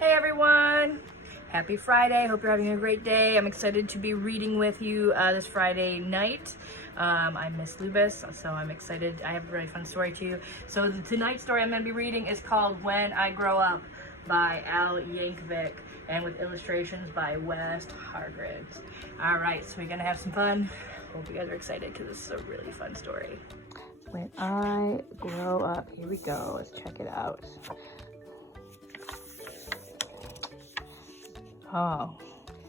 Hey everyone! Happy Friday. Hope you're having a great day. I'm excited to be reading with you this Friday night. I miss Lubas, so I'm excited. I have a really fun story too. So tonight's story I'm going to be reading is called When I Grow Up by Yankovic and with illustrations by West Hargreaves. Alright, so we're going to have some fun. Hope you guys are excited because this is a really fun story. When I grow up, here we go. Let's check it out. Oh,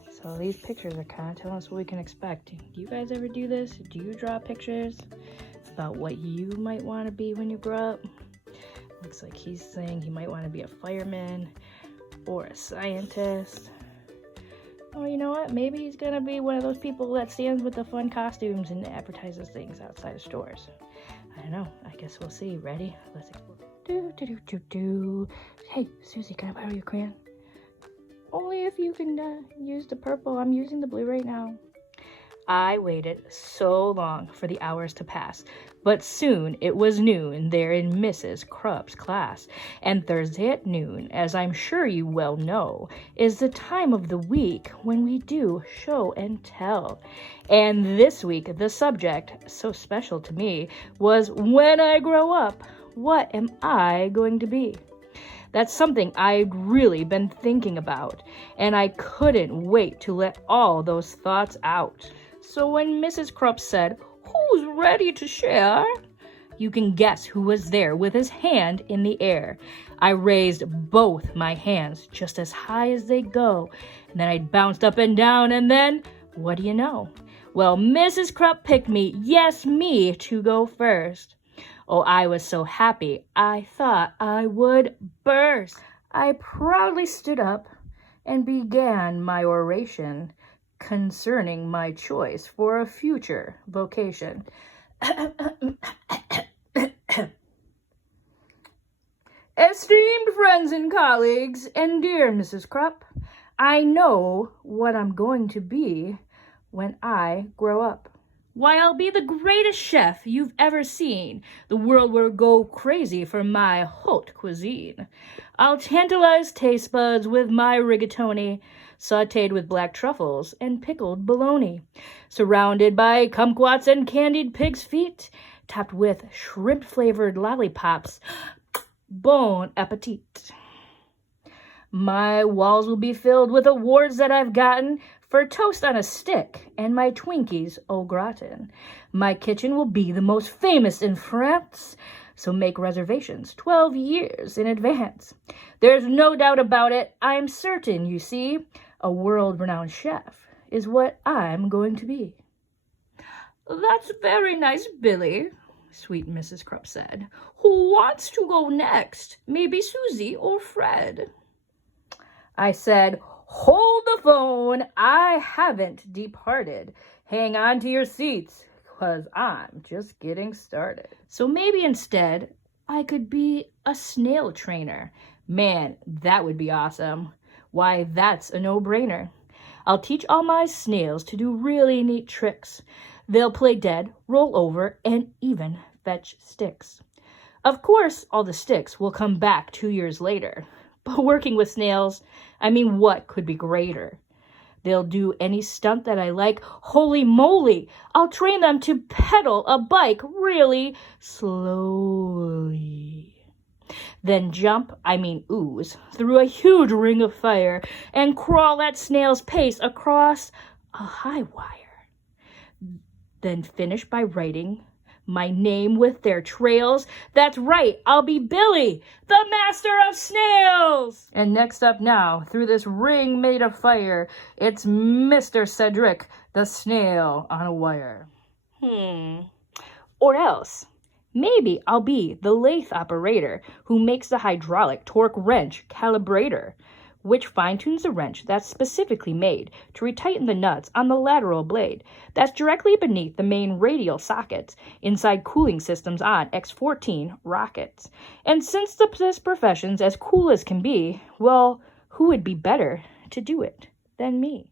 so these pictures are kind of telling us what we can expect. Do you guys ever do this? Do you draw pictures about what you might want to be when you grow up? Looks like he's saying he might want to be a fireman or a scientist. Oh, you know what? Maybe he's gonna be one of those people that stands with the fun costumes and advertises things outside of stores. I don't know. I guess we'll see. Ready? Let's explore. Hey, Susie, can I borrow your crayon? Only if you can use the purple. I'm using the blue right now. I waited so long for the hours to pass, but soon it was noon there in Mrs. Crupp's class, and Thursday at noon, as I'm sure you well know, is the time of the week when we do show and tell. And this week, the subject, so special to me, was when I grow up, what am I going to be? That's something I'd really been thinking about, and I couldn't wait to let all those thoughts out. So when Mrs. Crupp said, "Who's ready to share?" you can guess who was there with his hand in the air. I raised both my hands just as high as they go, and then I bounced up and down, and then, what do you know? Well, Mrs. Crupp picked me, yes, me, to go first. Oh, I was so happy, I thought I would burst. I proudly stood up and began my oration concerning my choice for a future vocation. Esteemed friends and colleagues, and dear Mrs. Crupp, I know what I'm going to be when I grow up. Why, I'll be the greatest chef you've ever seen. The world will go crazy for my haute cuisine. I'll tantalize taste buds with my rigatoni, sautéed with black truffles and pickled bologna, surrounded by kumquats and candied pig's feet, topped with shrimp-flavored lollipops. Bon appetit. My walls will be filled with awards that I've gotten for toast on a stick and my Twinkies au gratin. My kitchen will be the most famous in France, so make reservations 12 years in advance. There's no doubt about it. I'm certain, you see, a world-renowned chef is what I'm going to be. That's very nice, Billy, sweet Mrs. Crupp said. Who wants to go next? Maybe Susie or Fred? I said, hold the phone. I haven't departed. Hang on to your seats, 'cause I'm just getting started. So maybe instead, I could be a snail trainer. Man, that would be awesome. Why, that's a no-brainer. I'll teach all my snails to do really neat tricks. They'll play dead, roll over, and even fetch sticks. Of course, all the sticks will come back 2 years later. But working with snails, I mean, what could be greater? They'll do any stunt that I like. Holy moly! I'll train them to pedal a bike really slowly. Then jump, ooze, through a huge ring of fire and crawl at snail's pace across a high wire. Then finish by writing my name with their trails. That's right, I'll be Billy, the master of snails! And next up now, through this ring made of fire, it's Mr. Cedric, the snail on a wire. Or else, maybe I'll be the lathe operator who makes the hydraulic torque wrench calibrator, which fine-tunes the wrench that's specifically made to retighten the nuts on the lateral blade that's directly beneath the main radial sockets inside cooling systems on X-14 rockets. And since this profession's as cool as can be, well, who would be better to do it than me?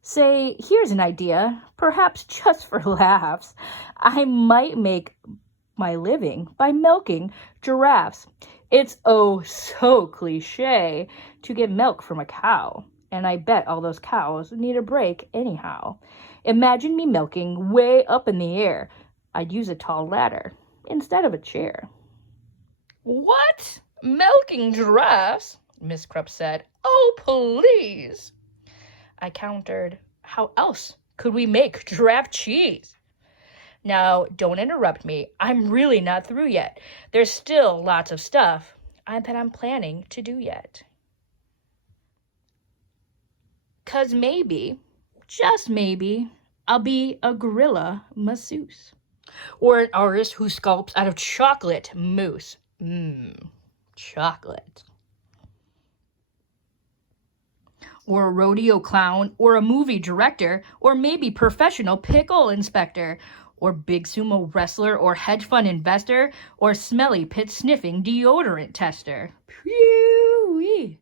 Say, here's an idea, perhaps just for laughs. I might make my living by milking giraffes. It's oh so cliche to get milk from a cow. And I bet all those cows need a break anyhow. Imagine me milking way up in the air. I'd use a tall ladder instead of a chair. What? Milking giraffes? Miss Krupp said. Oh, please. I countered, how else could we make giraffe cheese? Now, don't interrupt me. I'm really not through yet. There's still lots of stuff that I'm planning to do yet. 'Cause maybe, just maybe, I'll be a gorilla masseuse. Or an artist who sculpts out of chocolate mousse. Chocolate. Or a rodeo clown, or a movie director, or maybe professional pickle inspector, or big sumo wrestler, or hedge fund investor, or smelly pit sniffing deodorant tester. Phew-wee.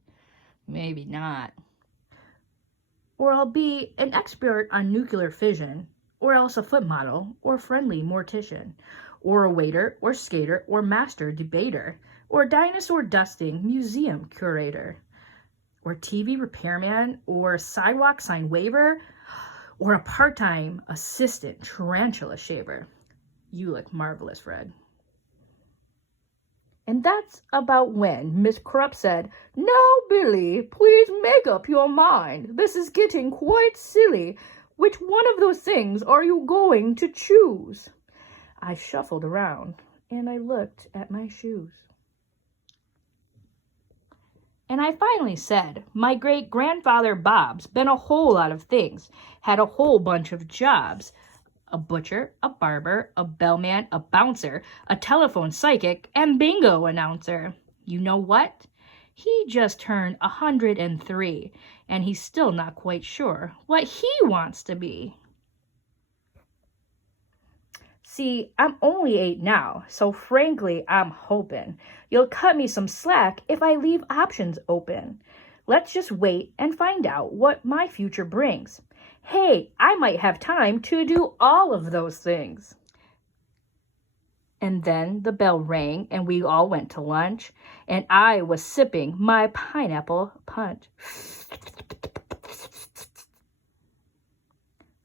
Maybe not. Or I'll be an expert on nuclear fission, or else a foot model, or friendly mortician, or a waiter, or skater, or master debater, or dinosaur dusting museum curator, or TV repairman, or sidewalk sign waiver, or a part-time assistant tarantula shaver. You look marvelous, Fred. And that's about when Miss Krupp said, Now, Billy, please make up your mind. This is getting quite silly. Which one of those things are you going to choose? I shuffled around, and I looked at my shoes. And I finally said, my great-grandfather Bob's been a whole lot of things, had a whole bunch of jobs. A butcher, a barber, a bellman, a bouncer, a telephone psychic, and bingo announcer. You know what? He just turned 103, and he's still not quite sure what he wants to be. See, I'm only 8 now, so frankly, I'm hoping you'll cut me some slack if I leave options open. Let's just wait and find out what my future brings. Hey, I might have time to do all of those things. And then the bell rang and we all went to lunch, and I was sipping my pineapple punch.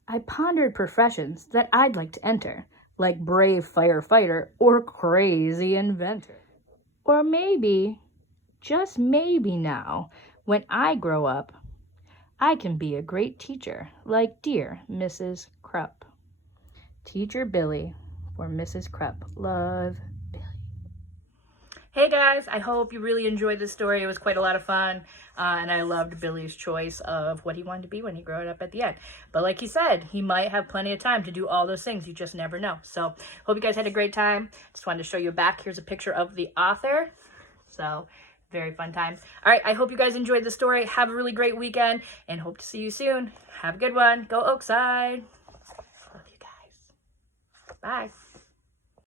I pondered professions that I'd like to enter, like brave firefighter or crazy inventor. Or maybe, just maybe now, when I grow up, I can be a great teacher, like dear Mrs. Krupp. Teacher Billy for Mrs. Krupp. Love, Billy. Hey guys, I hope you really enjoyed this story. It was quite a lot of fun, and I loved Billy's choice of what he wanted to be when he grew up at the end. But like he said, he might have plenty of time to do all those things. You just never know. So hope you guys had a great time. Just wanted to show you back. Here's a picture of the author. So very fun time. All right, I hope you guys enjoyed the story. Have a really great weekend, and hope to see you soon. Have a good one. Go Oakside. Love you guys. Bye.